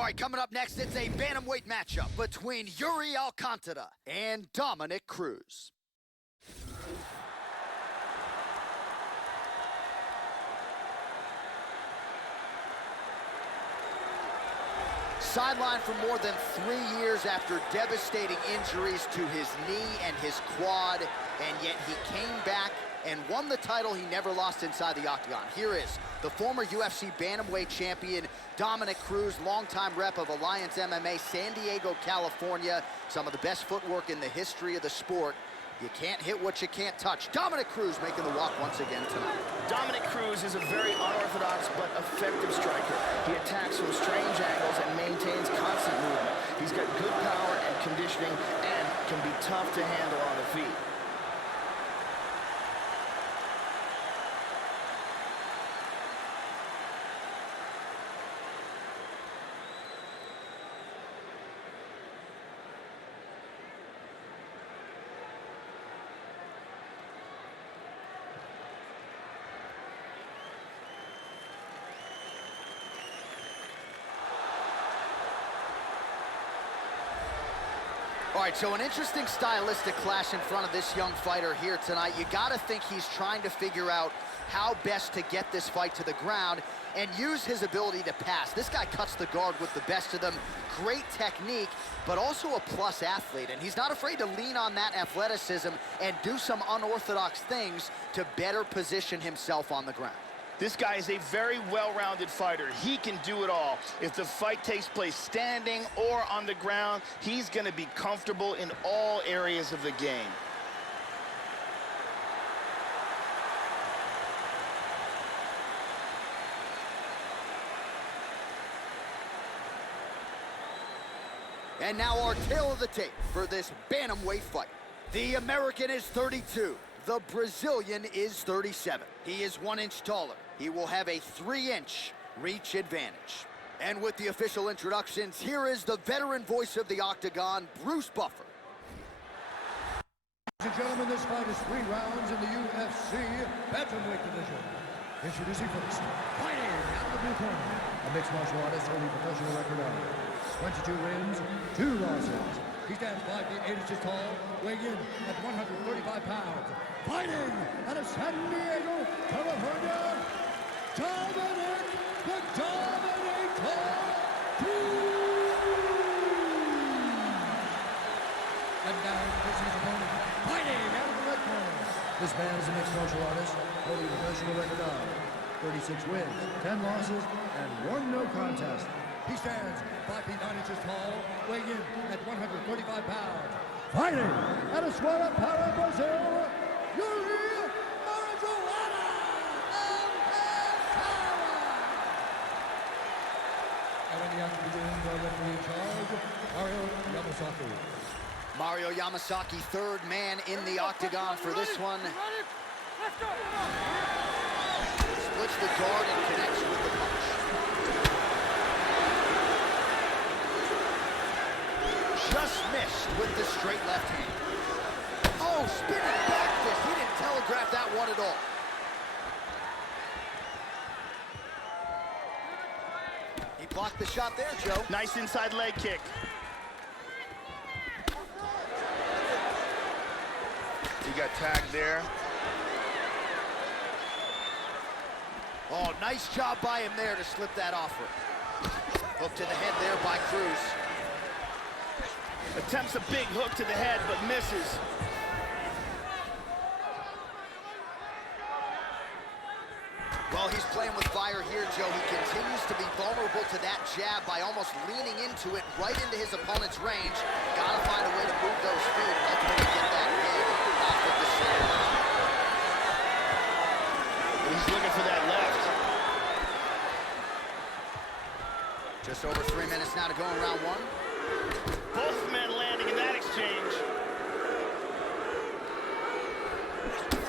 All right, coming up next, it's a bantamweight matchup between Yuri Alcantara and Dominic Cruz. Sidelined for more than 3 years after devastating injuries to his knee and his quad, and yet he came back and won the title he never lost inside the octagon. Here is the former UFC bantamweight champion, Dominic Cruz, longtime rep of Alliance MMA, San Diego, California. Some of the best footwork in the history of the sport. You can't hit what you can't touch. Dominic Cruz making the walk once again tonight. Dominic Cruz is a very unorthodox but effective striker. He attacks from strange angles and maintains constant movement. He's got good power and conditioning and can be tough to handle on the feet. All right, so an interesting stylistic clash in front of this young fighter here tonight. You gotta think he's trying to figure out how best to get this fight to the ground and use his ability to pass. This guy cuts the guard with the best of them. Great technique, but also a plus athlete. And he's not afraid to lean on that athleticism and do some unorthodox things to better position himself on the ground. This guy is a very well-rounded fighter. He can do it all. If the fight takes place standing or on the ground, he's going to be comfortable in all areas of the game. And now our tale of the tape for this bantamweight fight. The American is 32. The Brazilian is 37. He is 1 inch taller. He will have a 3-inch reach advantage. And with the official introductions, here is the veteran voice of the Octagon, Bruce Buffer. Ladies and gentlemen, this fight is 3 rounds in the UFC bantamweight division. Introducing first, fighting out of the blue corner, a mixed martial artist holding professional record of 22 wins, 2 losses. He stands 5 feet 8 inches tall, weighing in at 135 pounds. Fighting out of San Diego, California, Dominic the Dominator Cruz. And now, this is his opponent, fighting out of the red corner. This man is a mixed martial artist, holding a professional record of 36 wins, 10 losses, and 1 no contest. He stands 5 feet 9 inches tall, weighing in at 135 pounds. Fighting out of Para, Brazil, Yuri Alcantara. And when the action begins, our referee in charge, Mario Yamasaki. Mario Yamasaki, third man in the octagon for this one. Splits the guard and connects with the punch. Just missed with the straight left hand. Oh, spinning back fist. He didn't telegraph that one at all. He blocked the shot there, Joe. Nice inside leg kick. He got tagged there. Oh, nice job by him there to slip that offer. Hook to the head there by Cruz. Attempts a big hook to the head, but misses. Well, he's playing with fire here, Joe. He continues to be vulnerable to that jab by almost leaning into it right into his opponent's range. Gotta find a way to move those feet and ultimately get that head off of the center. He's looking for that left. Just over 3 minutes now to go in round 1. Both men landing in that exchange.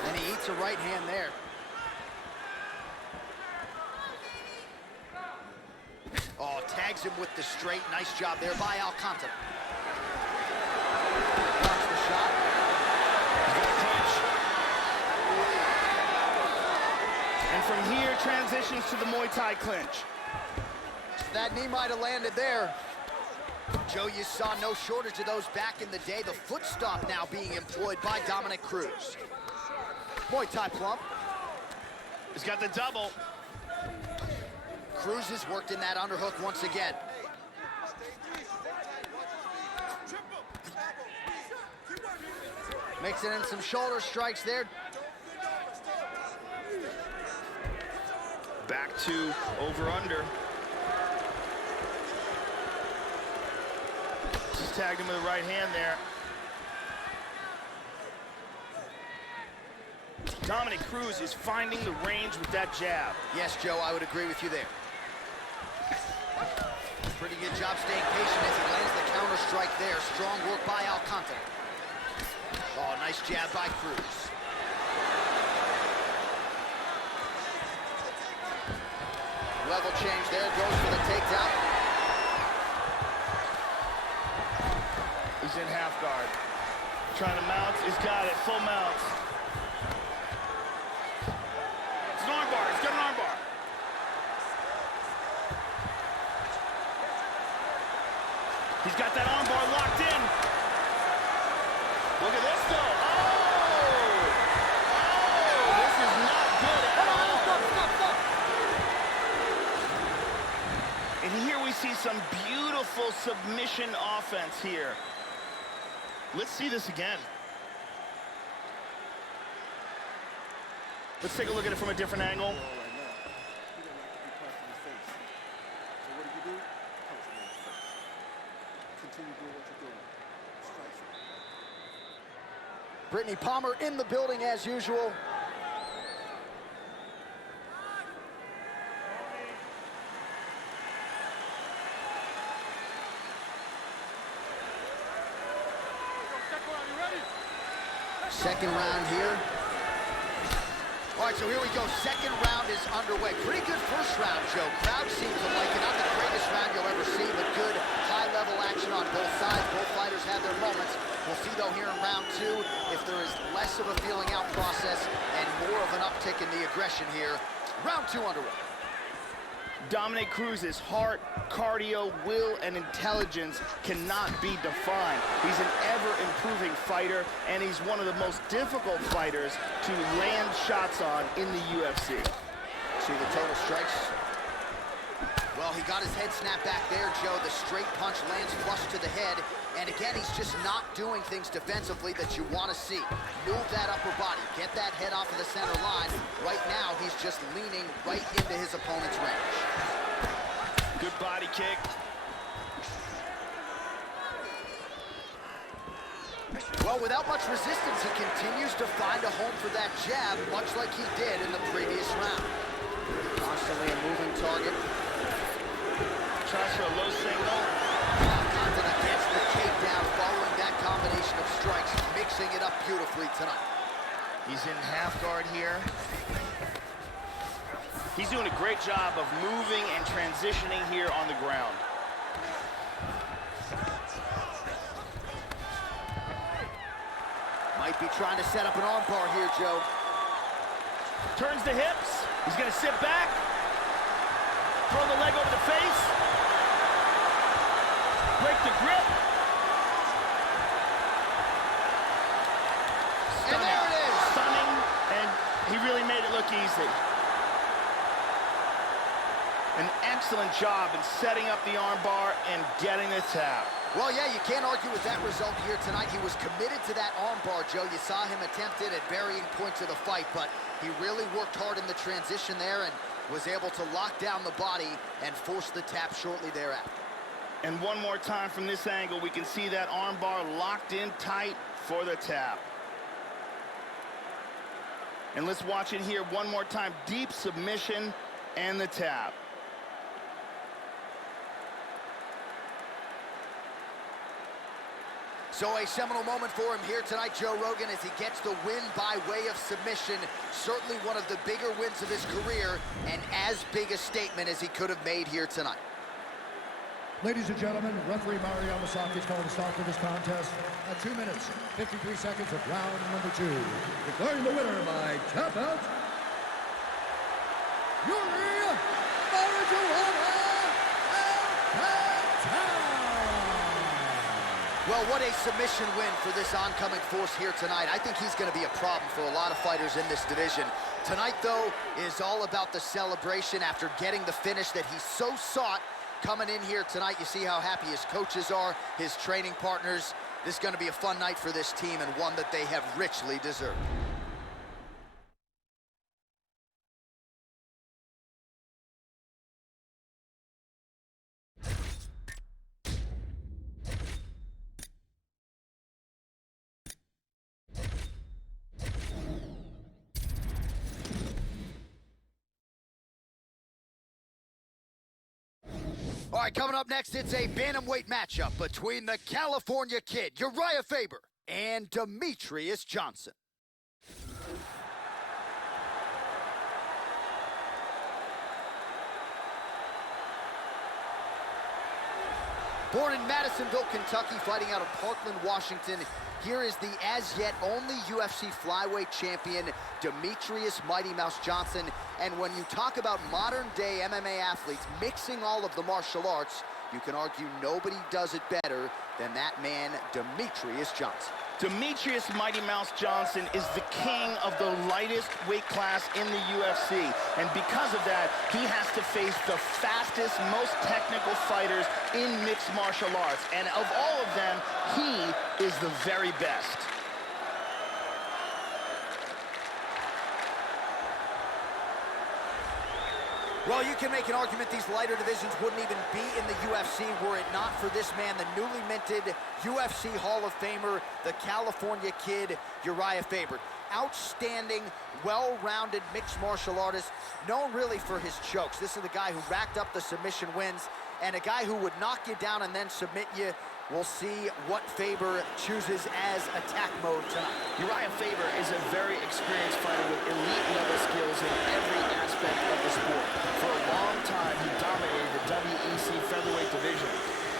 And he eats a right hand there. Oh, tags him with the straight. Nice job there by Alcantara. Blocks the shot. Punch. And from here, transitions to the Muay Thai clinch. That knee might have landed there. Joe, you saw no shortage of those back in the day. The foot stomp now being employed by Dominic Cruz. Muay Thai plump. He's got the double. Cruz has worked in that underhook once again. Mixing in some shoulder strikes there. Back to over-under. Just tagged him with the right hand there. Dominic Cruz is finding the range with that jab. Yes, Joe, I would agree with you there. Pretty good job staying patient as he lands the counter strike there. Strong work by Alcantara. Oh, nice jab by Cruz. Level change there, goes for the takedown. He's in half guard. Trying to mount, he's got it, full mount. It's an arm bar, he's got an arm bar. He's got that arm bar locked in. Look at this though. Oh, this is not good at all. Stop. And here we see some beautiful submission offense here. Let's see this again. Let's take a look at it from a different angle. Brittany Palmer in the building as usual. Second round here. All right, so here we go. Second round is underway. Pretty good first round, Joe. Crowd seems to like it. Not the greatest round you'll ever see, but good high-level action on both sides. Both fighters have their moments. We'll see, though, here in round two, if there is less of a feeling-out process and more of an uptick in the aggression here. Round two underway. Dominic Cruz's heart, cardio, will, and intelligence cannot be defined. He's an ever-improving fighter, and he's one of the most difficult fighters to land shots on in the UFC. See the total strikes. Well, he got his head snapped back there, Joe. The straight punch lands flush to the head. And again, he's just not doing things defensively that you want to see. Move that upper body. Get that head off of the center line. Right now, he's just leaning right into his opponent's range. Good body kick. Well, without much resistance, he continues to find a home for that jab, much like he did in the previous round. Constantly a moving target. Tries for a low signal. Alcantara gets the takedown following that combination of strikes, mixing it up beautifully tonight. He's in half guard here. He's doing a great job of moving and transitioning here on the ground. Might be trying to set up an armbar here, Joe. Turns the hips. He's going to sit back. Throw the leg over the face. Break the grip. And there it is. Stunning, and he really made it look easy. An excellent job in setting up the armbar and getting the tap. Well, yeah, you can't argue with that result here tonight. He was committed to that armbar, Joe. You saw him attempt it at varying points of the fight, but he really worked hard in the transition there and was able to lock down the body and force the tap shortly thereafter. And one more time from this angle, we can see that armbar locked in tight for the tap. And let's watch it here one more time. Deep submission and the tap. So a seminal moment for him here tonight, Joe Rogan, as he gets the win by way of submission. Certainly one of the bigger wins of his career, and as big a statement as he could have made here tonight. Ladies and gentlemen, referee Mario Yamasaki is calling the start of this contest at 2 minutes, 53 seconds of round number 2. Declaring the winner by tap out, Yuri Marijuana Well, what a submission win for this oncoming force here tonight. I think he's going to be a problem for a lot of fighters in this division. Tonight, though, is all about the celebration after getting the finish that he so sought. Coming in here tonight, you see how happy his coaches are, his training partners. This is going to be a fun night for this team and one that they have richly deserved. All right, coming up next, it's a bantamweight matchup between the California Kid, Uriah Faber, and Demetrius Johnson. Born in Madisonville, Kentucky, fighting out of Parkland, Washington, here is the as-yet only UFC flyweight champion, Demetrius Mighty Mouse Johnson. And when you talk about modern-day MMA athletes mixing all of the martial arts, you can argue nobody does it better than that man, Demetrius Johnson. Demetrius Mighty Mouse Johnson is the king of the lightest weight class in the UFC. And because of that, he has to face the fastest, most technical fighters in mixed martial arts. And of all of them, he is the very best. Well, you can make an argument these lighter divisions wouldn't even be in the UFC were it not for this man, the newly minted UFC Hall of Famer, the California Kid, Uriah Faber. Outstanding, well-rounded mixed martial artist, known really for his chokes. This is the guy who racked up the submission wins, and a guy who would knock you down and then submit you. We'll see what Faber chooses as attack mode tonight. Uriah Faber is a very experienced fighter with elite-level skills in every aspect of the sport. For a long time, he dominated the WEC featherweight division.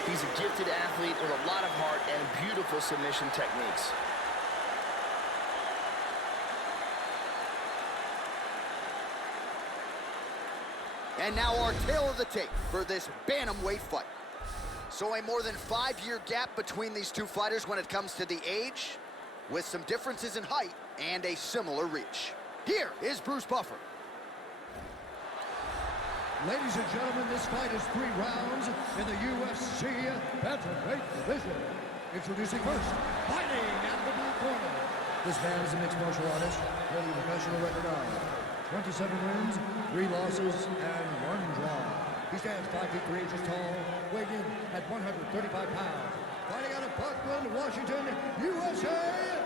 He's a gifted athlete with a lot of heart and beautiful submission techniques. And now our tale of the tape for this bantamweight fight. So a more than 5-year gap between these two fighters when it comes to the age, with some differences in height and a similar reach. Here is Bruce Buffer. Ladies and gentlemen, this fight is 3 rounds in the UFC bantamweight division. Introducing first, fighting out of the blue corner. This man is a mixed martial artist, holding a professional record of 27 wins, 3 losses, and 1 draw. He stands 5 feet 3 inches tall, weighing in at 135 pounds. Fighting out of Parkland, Washington, USA,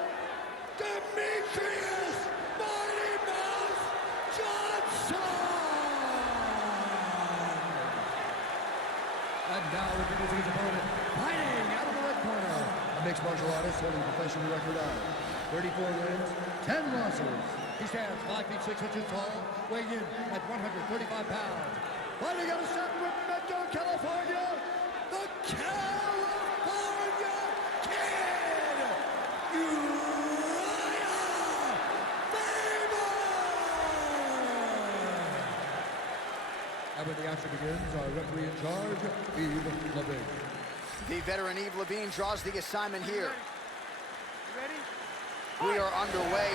Demetrius Mighty Mouse Johnson! And now introducing his opponent, fighting out of the red corner, a mixed martial artist holding a professional record of 34 wins, 10 losses. He stands 5 feet 6 inches tall, weighing in at 135 pounds. Fighting out of Sacramento, California, the California Kid, Uriah Faber! And when the action begins, our referee in charge, Yves Levine. The veteran Yves Levine draws the assignment here. Ready? We are underway.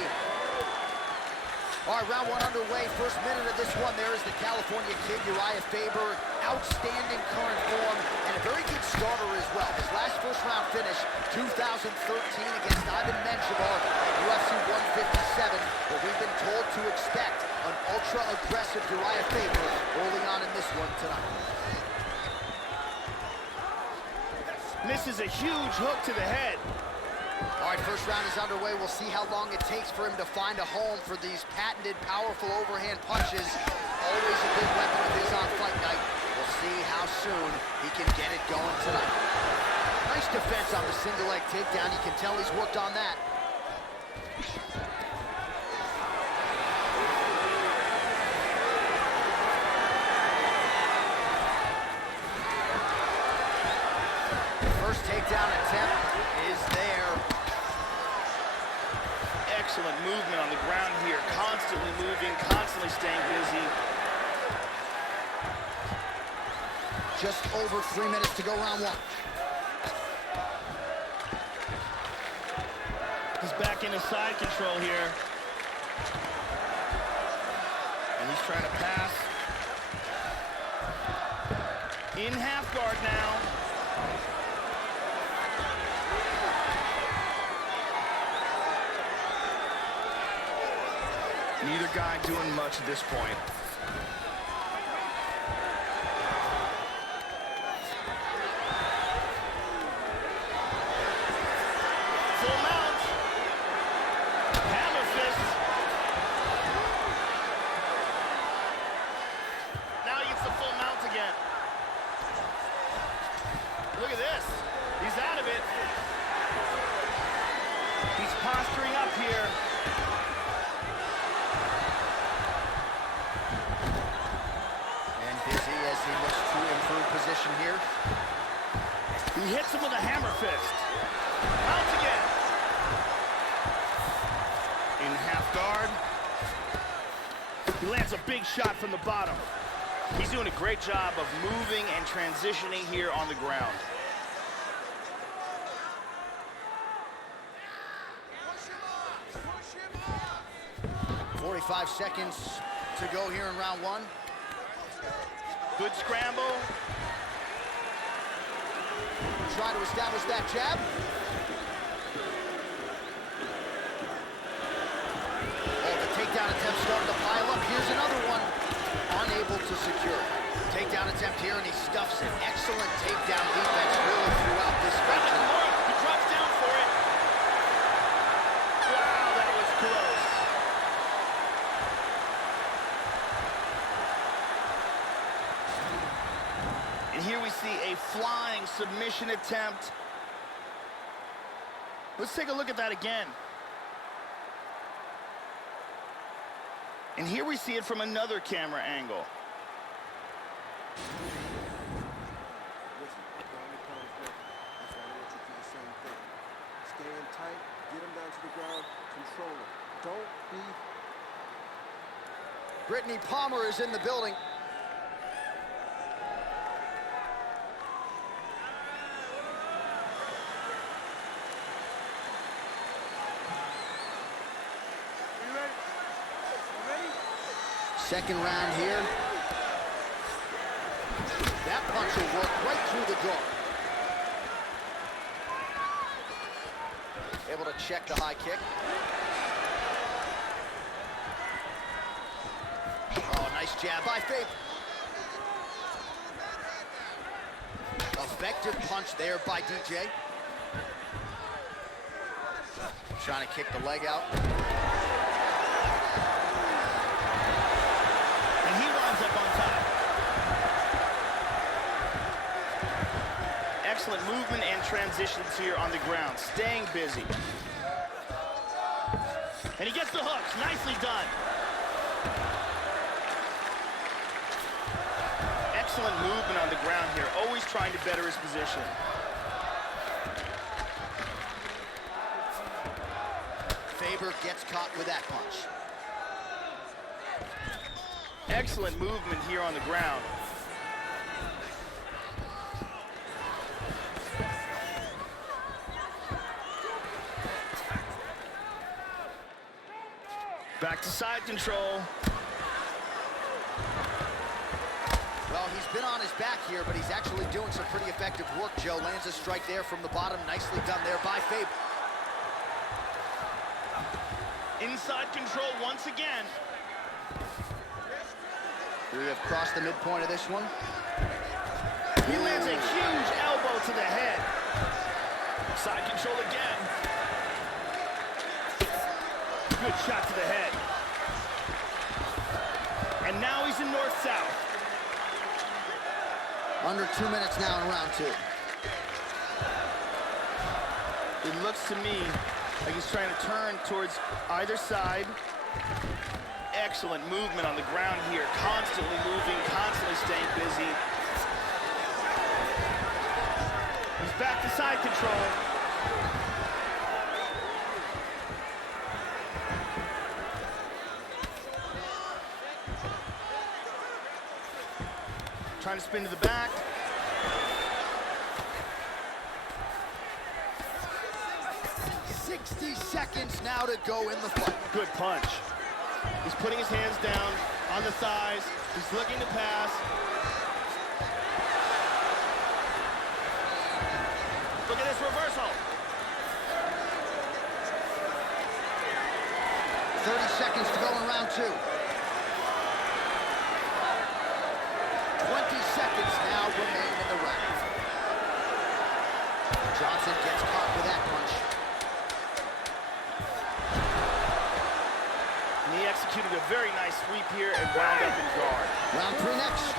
All right, round 1 underway. First minute of this one, there is the California Kid, Uriah Faber. Outstanding current form and a very good starter as well. His last first-round finish, 2013 against Ivan Menjivar at UFC 157. But we've been told to expect an ultra-aggressive Uriah Faber early on in this one tonight. Misses a huge hook to the head. All right, first round is underway. We'll see how long it takes for him to find a home for these patented, powerful overhand punches. Always a good weapon of his on fight night. We'll see how soon he can get it going tonight. Nice defense on the single leg takedown. You can tell he's worked on that. First takedown attempt is there. Excellent movement on the ground here, constantly moving, constantly staying busy. Just over 3 minutes to go round 1. Back into side control here. And he's trying to pass. In half guard now. Neither guy doing much at this point. Full mount. Hammer fist. Now he gets the full mount again. Look at this. He's out of it. He's posturing up here. And busy as he looks to improve position here. He hits him with a hammer fist. Mounts again. In half guard. He lands a big shot from the bottom. He's doing a great job of moving and transitioning here on the ground. 45 seconds to go here in round one. Good scramble. Try to establish that jab. Oh, the takedown attempt starting to pile up. Here's another one. Unable to secure. Takedown attempt here, and he stuffs it. Excellent takedown defense really throughout this match. He drops down for it. Wow, that was close. And here we see a flying submission attempt. Let's take a look at that again. And here we see it from another camera angle. Stand tight, get him down to the ground, control him. Don't be... Brittany Palmer is in the building. Second round here. That punch will work right through the door. Able to check the high kick. Oh, nice jab by Fabe. Effective punch there by DJ. Trying to kick the leg out. Up on top. Excellent movement and transitions here on the ground, staying busy. And he gets the hooks, nicely done. Excellent movement on the ground here, always trying to better his position. Faber gets caught with that punch. Excellent movement here on the ground. Back to side control. Well, he's been on his back here, but he's actually doing some pretty effective work, Joe. Lands a strike there from the bottom. Nicely done there by Faber. Inside control once again. We have crossed the midpoint of this one. He lands a huge elbow to the head. Side control again. Good shot to the head. And now he's in north-south. Under 2 minutes now in round two. It looks to me like he's trying to turn towards either side. Excellent movement on the ground here, constantly moving, constantly staying busy. He's back to side control. Trying to spin to the back. seconds now to go in the fight. Good punch. He's putting his hands down on the thighs. He's looking to pass. Look at this reversal. 30 seconds to go in round 2. 20 seconds now remain in the round. Johnson gets caught with that punch. And he executed a very nice sweep here and wound up in guard. Round 3 next.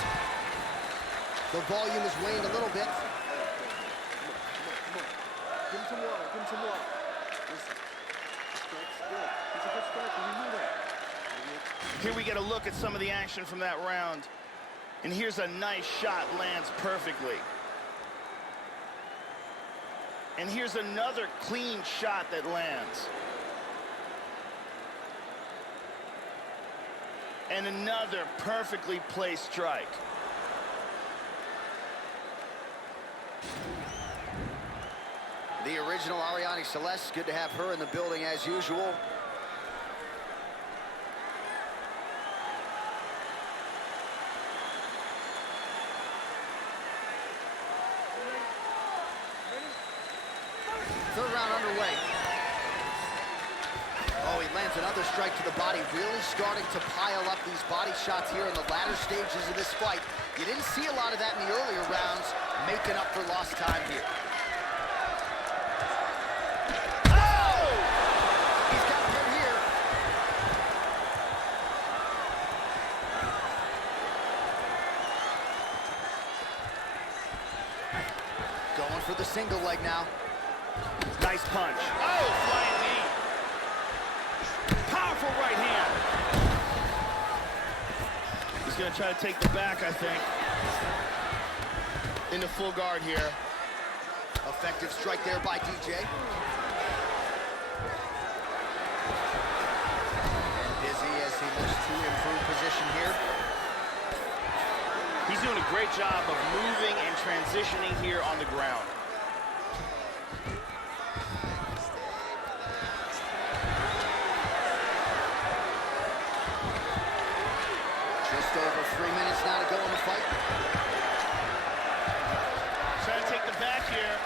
The volume is waned a little bit. Give him some water. Give him some water. Listen. Strike's good. He's a good striker. We knew that. Here we get a look at some of the action from that round. And here's a nice shot, lands perfectly. And here's another clean shot that lands. And another perfectly placed strike. The original Ariane Celeste, good to have her in the building as usual. Third round underway. Oh, he lands another strike to the body, really starting to pile up these body shots here in the latter stages of this fight. You didn't see a lot of that in the earlier rounds, making up for lost time here. Oh! He's got him here. Going for the single leg now. Nice punch. Oh, flying knee. Powerful right hand. He's going to try to take the back, I think. Into full guard here. Effective strike there by DJ. And busy as he looks to improve position here. He's doing a great job of moving and transitioning here on the ground. Just over 3 minutes now to go in the fight. Trying to take the back here.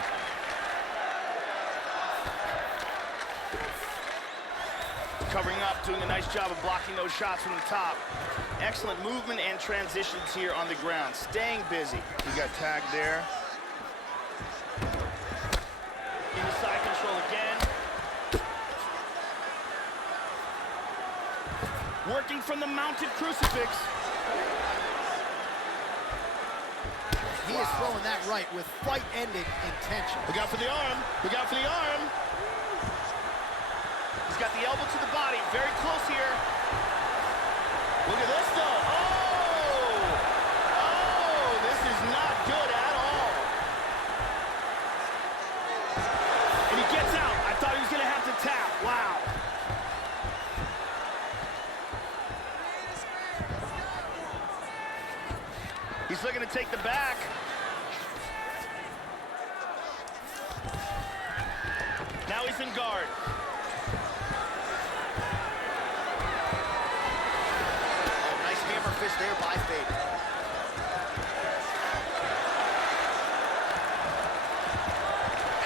Covering up, doing a nice job of blocking those shots from the top. Excellent movement and transitions here on the ground. Staying busy. He got tagged there. Into side control again. Working from the mounted crucifix. He is throwing that right with fight-ending intention. Look out for the arm. Look out for the arm. He's got the elbow to the body. Very close here. Look at this, though. Oh! Oh, this is not good at all. And he gets out. I thought he was going to have to tap. Wow. He's looking to take the back. Now he's in guard. Oh, nice hammer fist there by Faber.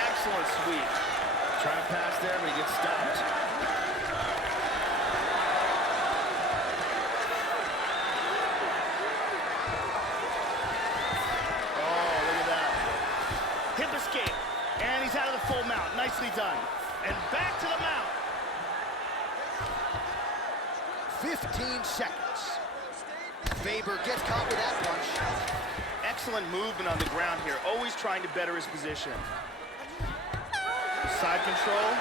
Excellent sweep. Trying to pass there, but he gets stopped. Hip escape, and he's out of the full mount. Nicely done. And back to the mount. 15 seconds. Faber gets caught with that punch. Excellent movement on the ground here, always trying to better his position. Side control.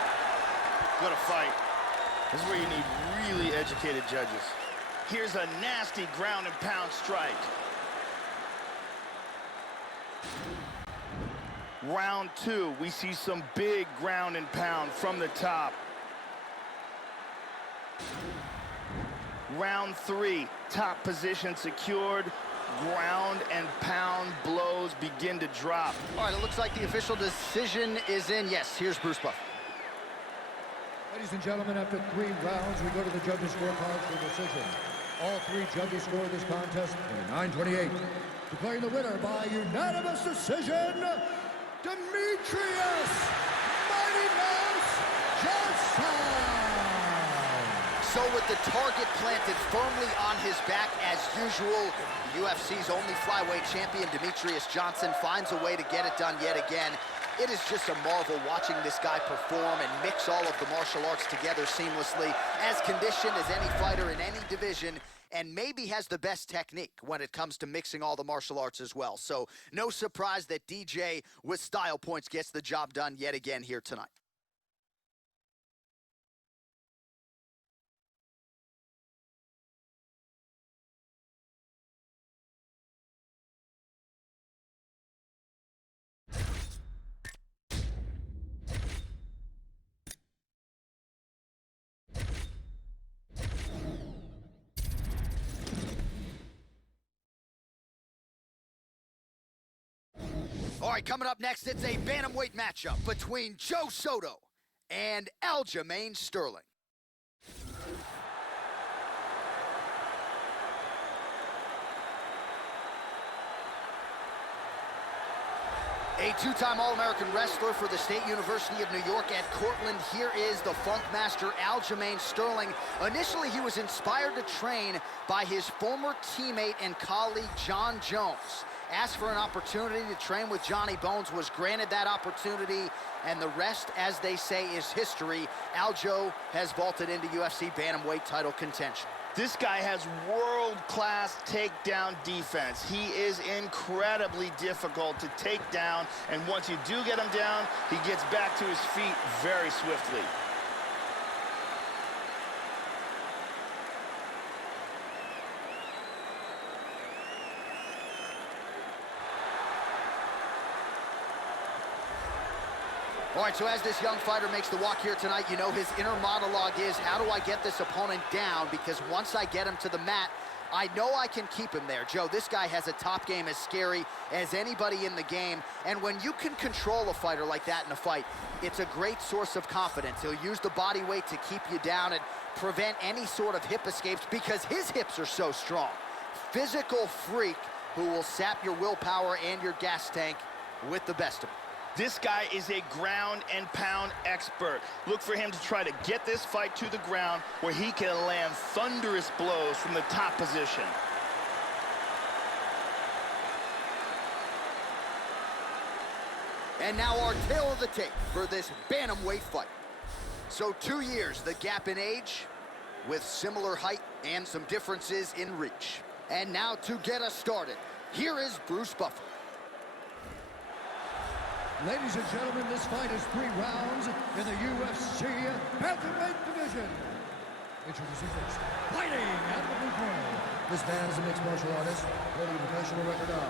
What a fight. This is where you need really educated judges. Here's a nasty ground and pound strike. Round 2, we see some big ground and pound from the top. Round 3, top position secured. Ground and pound blows begin to drop. All right, it looks like the official decision is in. Yes, here's Bruce Buffer. Ladies and gentlemen, after 3 rounds, we go to the judges' scorecards for decision. All 3 judges scored this contest 29-28. Declaring the winner by unanimous decision, Demetrius Mighty Mouse Johnson! So with the target planted firmly on his back as usual, the UFC's only flyweight champion, Demetrius Johnson, finds a way to get it done yet again. It is just a marvel watching this guy perform and mix all of the martial arts together seamlessly, as conditioned as any fighter in any division, and maybe has the best technique when it comes to mixing all the martial arts as well. So no surprise that DJ with style points gets the job done yet again here tonight. All right, coming up next, it's a bantamweight matchup between Joe Soto and Aljamain Sterling. A 2-time All-American wrestler for the State University of New York at Cortland. Here is the Funk Master, Aljamain Sterling. Initially, he was inspired to train by his former teammate and colleague, John Jones. Asked for an opportunity to train with Johnny Bones, was granted that opportunity, and the rest, as they say, is history. Aljo has vaulted into UFC bantamweight title contention. This guy has world-class takedown defense. He is incredibly difficult to take down, and once you do get him down, he gets back to his feet very swiftly. All right, so as this young fighter makes the walk here tonight, you know his inner monologue is, how do I get this opponent down? Because once I get him to the mat, I know I can keep him there. Joe, this guy has a top game as scary as anybody in the game. And when you can control a fighter like that in a fight, it's a great source of confidence. He'll use the body weight to keep you down and prevent any sort of hip escapes because his hips are so strong. Physical freak who will sap your willpower and your gas tank with the best of them. This guy is a ground and pound expert. Look for him to try to get this fight to the ground where he can land thunderous blows from the top position. And now our tale of the tape for this bantamweight fight. So 2 years, the gap in age, with similar height and some differences in reach. And now to get us started, here is Bruce Buffer. Ladies and gentlemen, this fight is 3 rounds in the UFC bantamweight division. Introducing first, fighting out of the blue corner. This man is a mixed martial artist, holding a professional record of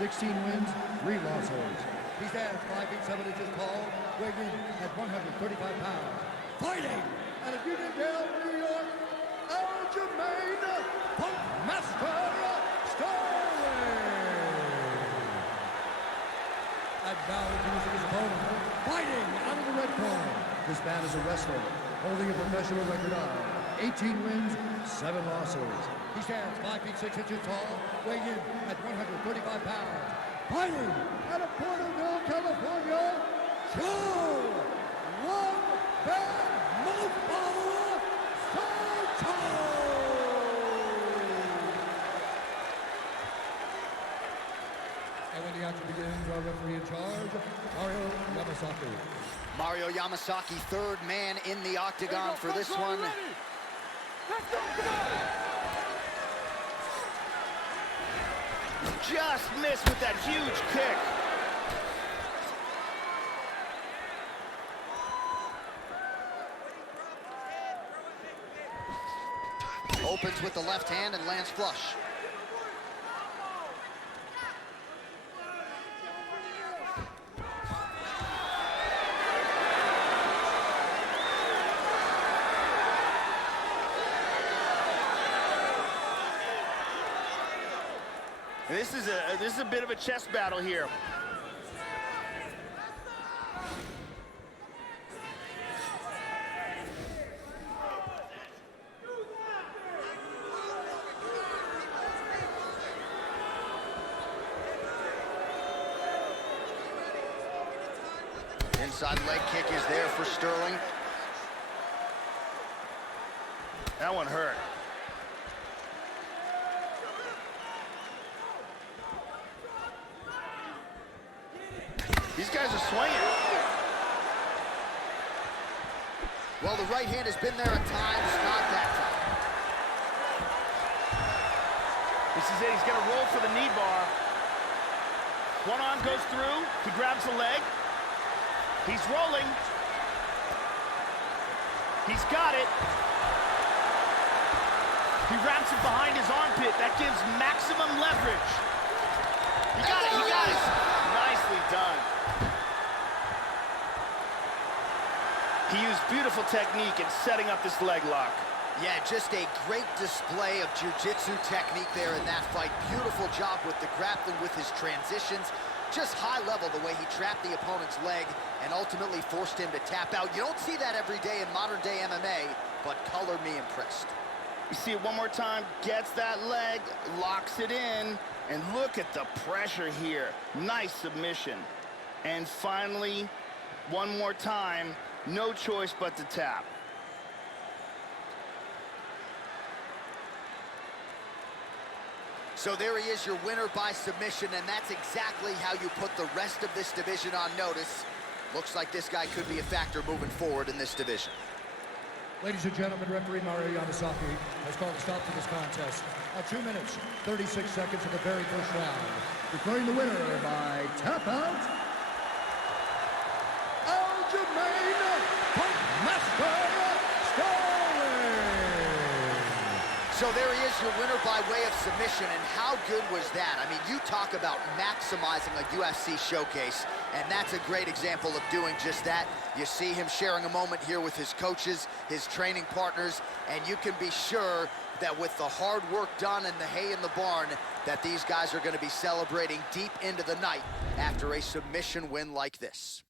16 wins, 3 losses. He stands 5 feet 7 inches tall, weighing in at 135 pounds. Fighting out of Uniondale, New York, Aljamain Funk Master Sterling. And now introducing his opponent, fighting out of the red corner. This man is a wrestler, holding a professional record of 18 wins, 7 losses. He stands 5 feet 6 inches tall, weighing in at 135 pounds. Fighting out of Porterville, California, Joe One Bad Mofo Soto. And when the action begins, our referee in charge, Mario Yamasaki. Mario Yamasaki, third man in the octagon for this one. Let's go, come on! Just missed with that huge kick. Opens with the left hand and lands flush. This is a bit of a chess battle here. Outside leg kick is there for Sterling. That one hurt. These guys are swinging. Well, the right hand has been there at times, not that time. This is it. He's going to roll for the knee bar. One arm goes through. He grabs the leg. He's rolling. He's got it. He wraps it behind his armpit. That gives maximum leverage. He got it. He got it. Nicely done. He used beautiful technique in setting up this leg lock. Yeah, just a great display of jiu-jitsu technique there in that fight. Beautiful job with the grappling, with his transitions. Just high level the way he trapped the opponent's leg and ultimately forced him to tap out. You don't see that every day in modern day MMA, but color me impressed. You see it one more time, gets that leg, locks it in, and look at the pressure here. Nice submission. And finally, one more time, no choice but to tap. So there he is, your winner by submission, and that's exactly how you put the rest of this division on notice. Looks like this guy could be a factor moving forward in this division. Ladies and gentlemen, referee Mario Yamasaki has called a stop to this contest at 2 minutes, 36 seconds of the very first round. Declaring the winner by tap out, So there he is, your winner by way of submission, and how good was that? I mean, you talk about maximizing a UFC showcase, and that's a great example of doing just that. You see him sharing a moment here with his coaches, his training partners, and you can be sure that with the hard work done and the hay in the barn, that these guys are going to be celebrating deep into the night after a submission win like this.